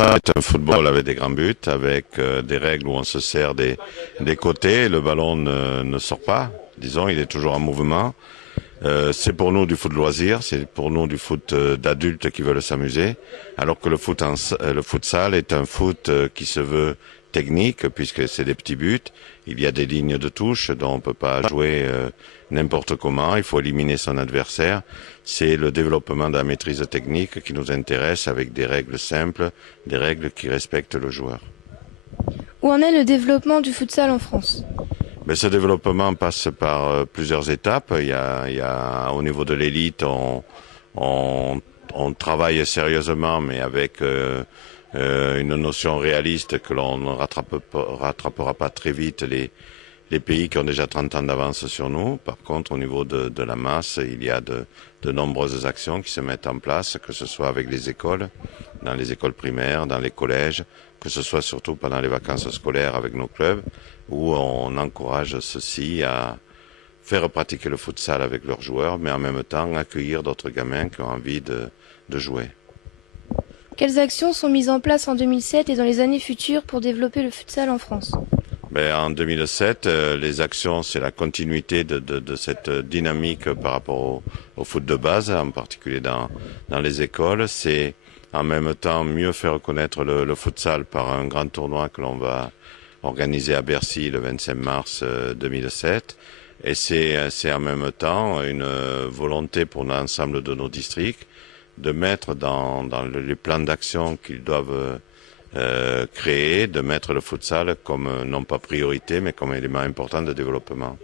est un football avec des grands buts, avec des règles où on se sert des côtés, le ballon ne sort pas, disons, il est toujours en mouvement. C'est pour nous du foot loisir, c'est pour nous du foot d'adultes qui veulent s'amuser, alors que le futsal est un foot qui se veut technique, puisque c'est des petits buts, il y a des lignes de touche dont on ne peut pas jouer n'importe comment, il faut éliminer son adversaire. C'est le développement de la maîtrise technique qui nous intéresse avec des règles simples, des règles qui respectent le joueur. Où en est le développement du futsal en France? Mais ce développement passe par plusieurs étapes. Il y a au niveau de l'élite, on travaille sérieusement, mais avec une notion réaliste que l'on ne rattrapera pas très vite les pays qui ont déjà 30 ans d'avance sur nous. Par contre, au niveau de la masse, il y a de nombreuses actions qui se mettent en place, que ce soit avec les écoles, dans les écoles primaires, dans les collèges, que ce soit surtout pendant les vacances scolaires avec nos clubs, où on encourage ceux-ci à faire pratiquer le futsal avec leurs joueurs, mais en même temps accueillir d'autres gamins qui ont envie de jouer. Quelles actions sont mises en place en 2007 et dans les années futures pour développer le futsal en France? En 2007, les actions, c'est la continuité de cette dynamique par rapport au foot de base, en particulier dans les écoles. C'est en même temps mieux faire connaître le futsal par un grand tournoi que l'on va organiser à Bercy le 25 mars 2007. Et c'est en même temps une volonté pour l'ensemble de nos districts de mettre dans les plans d'action qu'ils doivent créer, de mettre le futsal comme non pas priorité, mais comme élément important de développement.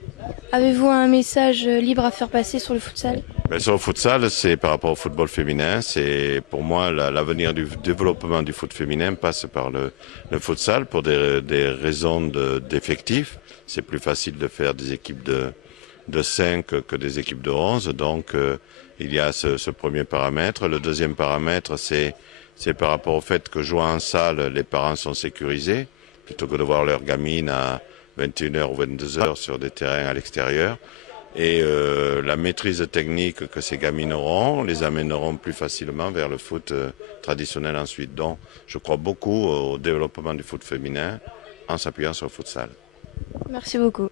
Avez-vous un message libre à faire passer sur le futsal? Sur le futsal, c'est par rapport au football féminin. C'est pour moi l'avenir du développement du foot féminin passe par le futsal pour des raisons d'effectifs. C'est plus facile de faire des équipes de 5 que des équipes de 11. Donc il y a ce premier paramètre. Le deuxième paramètre, c'est par rapport au fait que jouant en salle, les parents sont sécurisés, plutôt que de voir leurs gamines à 21h ou 22h sur des terrains à l'extérieur. Et la maîtrise technique que ces gamines auront les amèneront plus facilement vers le foot traditionnel ensuite. Donc je crois beaucoup au développement du foot féminin en s'appuyant sur le futsal. Merci beaucoup.